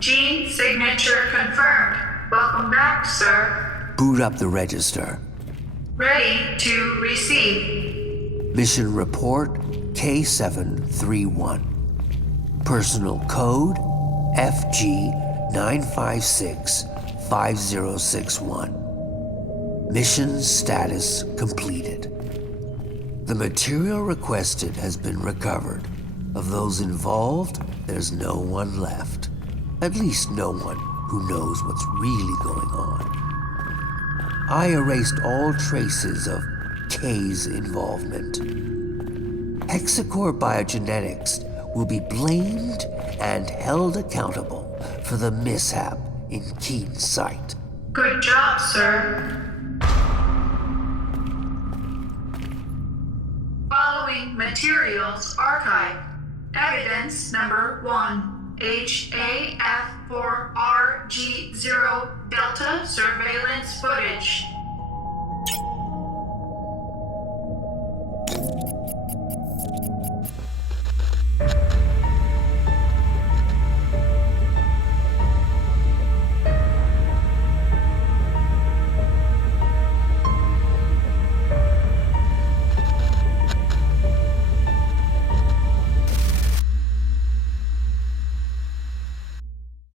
Gene signature confirmed. Welcome back, sir. Boot up the register. Ready to receive. Mission report K731. Personal code FG9565061. Mission status completed. The material requested has been recovered. Of those involved, there's no one left. At least no one who knows what's really going on. I erased all traces of K's involvement. Hexacore Biogenetics will be blamed and held accountable for the mishap in Keen's site. Good job, sir. Following materials archive. Evidence number 1. HAF4RG0 Delta surveillance footage.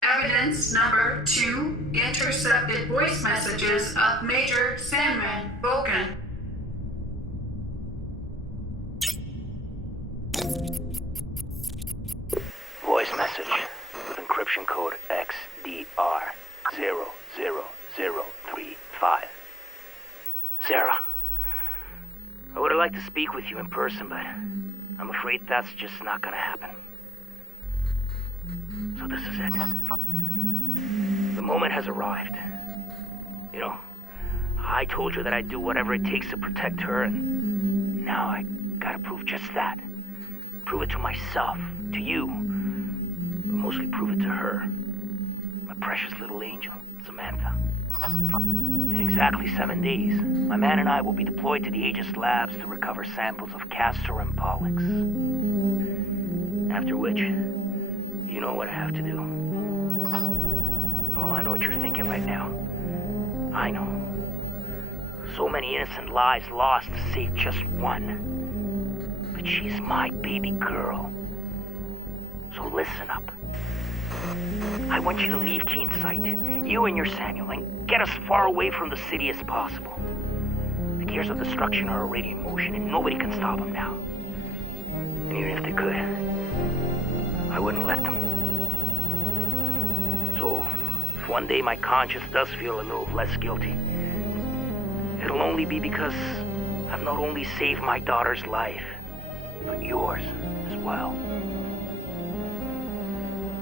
Evidence number 2, intercepted voice messages of Major Sandman Vulcan. Voice message with encryption code XDR00035. Sarah, I would have liked to speak with you in person, but I'm afraid that's just not gonna happen. So this is it. The moment has arrived. You know, I told you that I'd do whatever it takes to protect her, and now I gotta prove just that. Prove it to myself, to you, but mostly prove it to her. My precious little angel, Samantha. In exactly 7 days, my man and I will be deployed to the Aegis labs to recover samples of Castor and Pollux. After which, you know what I have to do. Oh, I know what you're thinking right now. I know. So many innocent lives lost to save just one. But she's my baby girl. So listen up. I want you to leave Keen's site, you and your Samuel, and get as far away from the city as possible. The gears of destruction are already in motion, and nobody can stop them now. And even if they could, I wouldn't let them. So, if one day my conscience does feel a little less guilty, it'll only be because I've not only saved my daughter's life, but yours as well.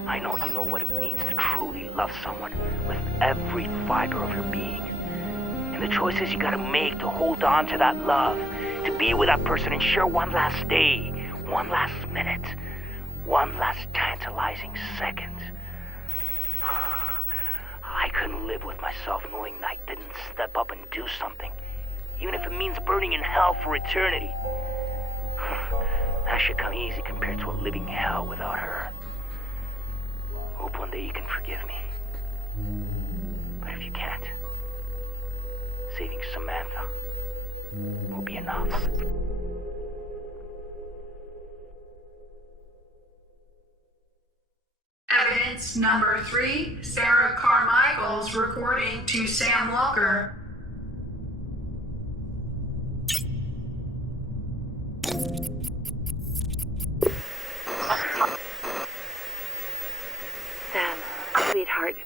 I know you know what it means to truly love someone with every fiber of your being. And the choices you gotta make to hold on to that love, to be with that person and share one last day, one last minute, one last tantalizing second. I couldn't live with myself knowing I didn't step up and do something, even if it means burning in hell for eternity. That should come easy compared to a living hell without her. Hope one day you can forgive me. But if you can't, saving Samantha will be enough. Evidence number 3, Sarah Carmichael's recording to Sam Walker. Sam, sweetheart,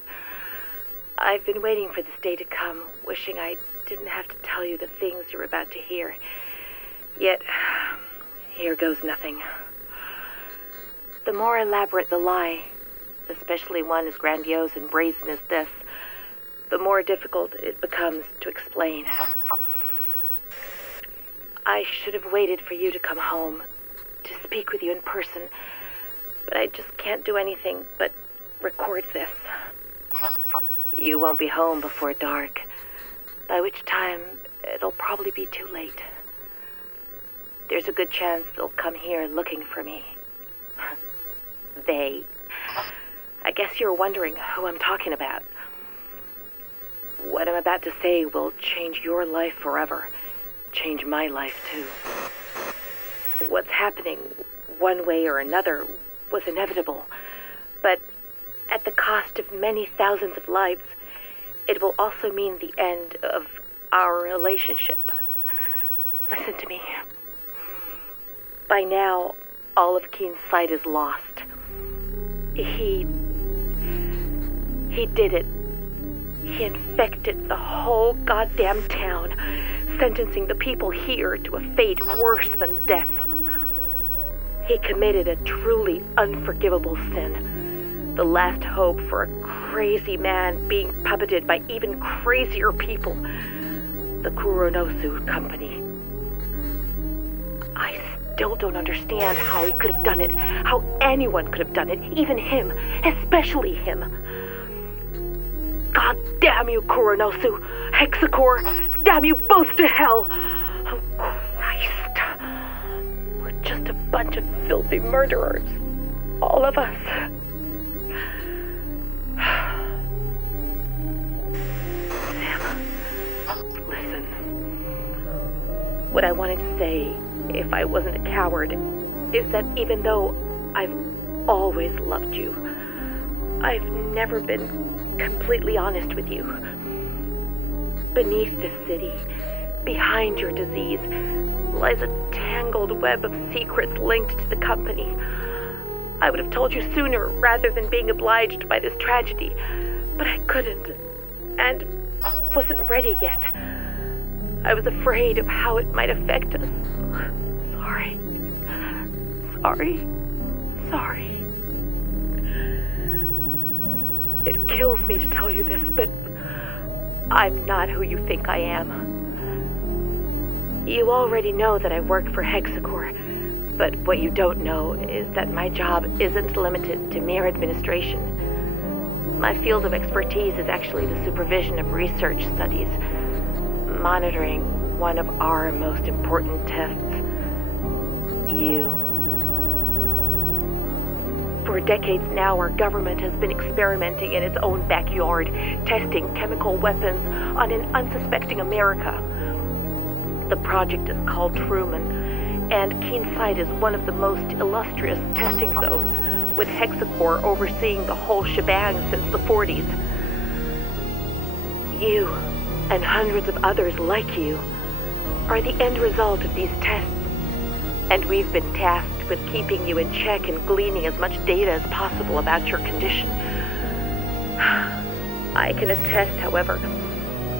I've been waiting for this day to come, wishing I didn't have to tell you the things you're about to hear. Yet, here goes nothing. The more elaborate the lie, especially one as grandiose and brazen as this, the more difficult it becomes to explain. I should have waited for you to come home, to speak with you in person, but I just can't do anything but record this. You won't be home before dark, by which time it'll probably be too late. There's a good chance they'll come here looking for me. They. I guess you're wondering who I'm talking about. What I'm about to say will change your life forever. Change my life, too. What's happening, one way or another, was inevitable. But at the cost of many thousands of lives, it will also mean the end of our relationship. Listen to me. By now, all of Keen's sight is lost. He did it. He infected the whole goddamn town, sentencing the people here to a fate worse than death. He committed a truly unforgivable sin. The last hope for a crazy man being puppeted by even crazier people. The Kuronosu Company. I still don't understand how he could have done it, how anyone could have done it, even him, especially him. God damn you, Kuronosu, Hexacore, damn you both to hell! Oh, Christ. We're just a bunch of filthy murderers. All of us. Sam, listen. What I wanted to say, if I wasn't a coward, is that even though I've always loved you, I've never been completely honest with you. Beneath this city, behind your disease, lies a tangled web of secrets linked to the company. I would have told you sooner rather than being obliged by this tragedy, but I couldn't, and wasn't ready yet. I was afraid of how it might affect us. Sorry. It kills me to tell you this, but I'm not who you think I am. You already know that I work for Hexacore, but what you don't know is that my job isn't limited to mere administration. My field of expertise is actually the supervision of research studies, monitoring one of our most important tests, you. For decades now, our government has been experimenting in its own backyard, testing chemical weapons on an unsuspecting America. The project is called Truman, and Keensight is one of the most illustrious testing zones, with Hexacore overseeing the whole shebang since the 40s. You, and hundreds of others like you, are the end result of these tests, and we've been tasked with keeping you in check and gleaning as much data as possible about your condition. I can attest, however,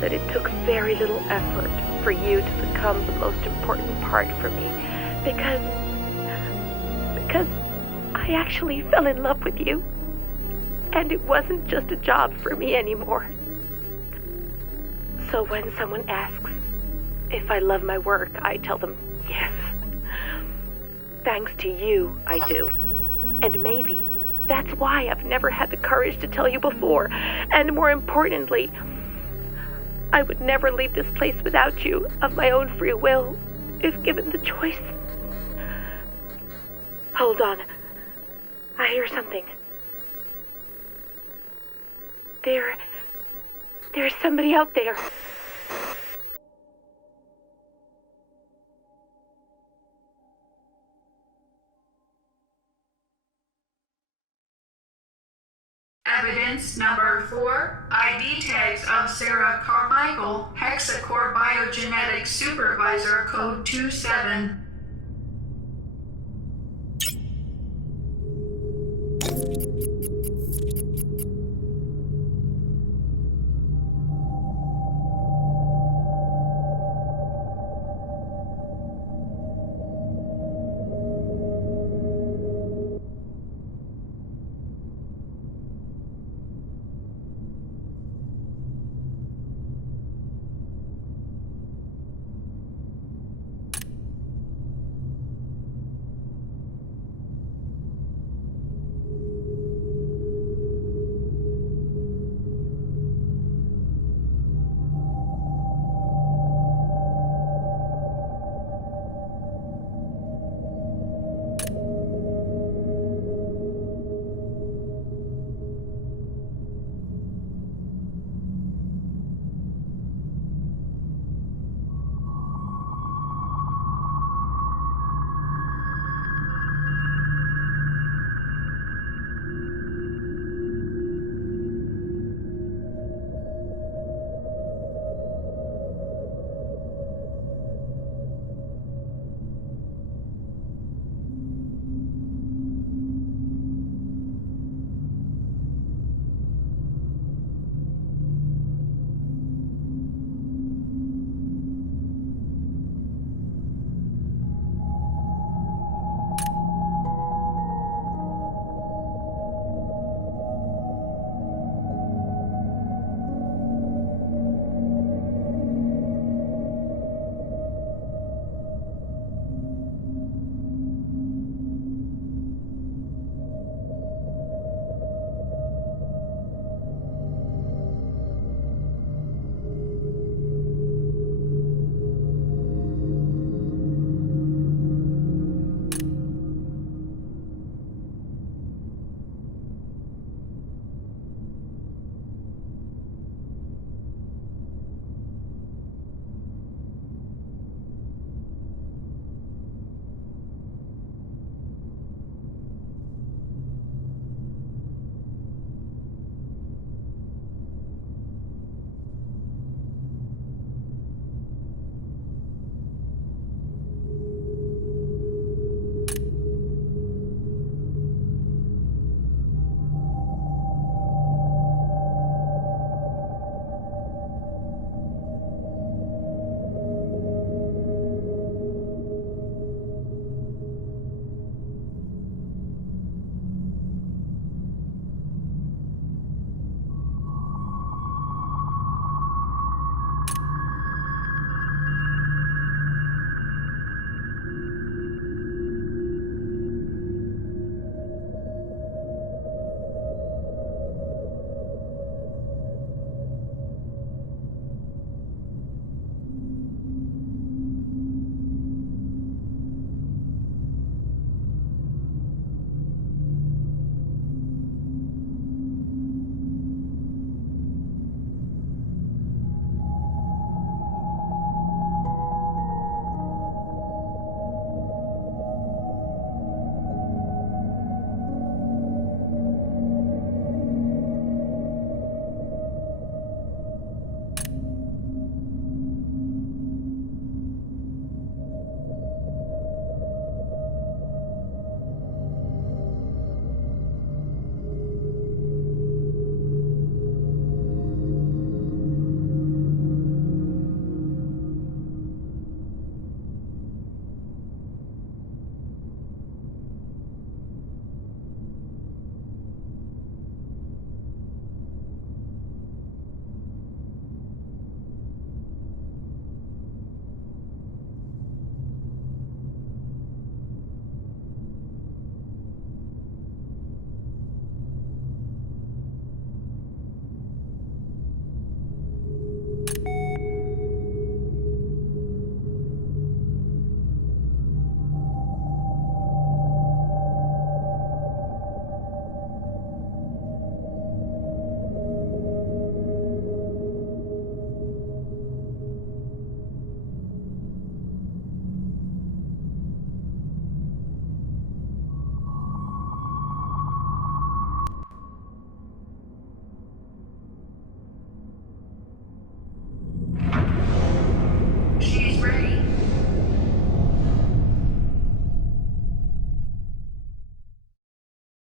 that it took very little effort for you to become the most important part for me, because I actually fell in love with you, and it wasn't just a job for me anymore. So when someone asks if I love my work, I tell them yes. Thanks to you, I do. And maybe that's why I've never had the courage to tell you before. And more importantly, I would never leave this place without you, of my own free will, if given the choice. Hold on. I hear something. There's somebody out there. Evidence number 4, ID tags of Sarah Carmichael, Hexacore Biogenetics Supervisor, Code 27.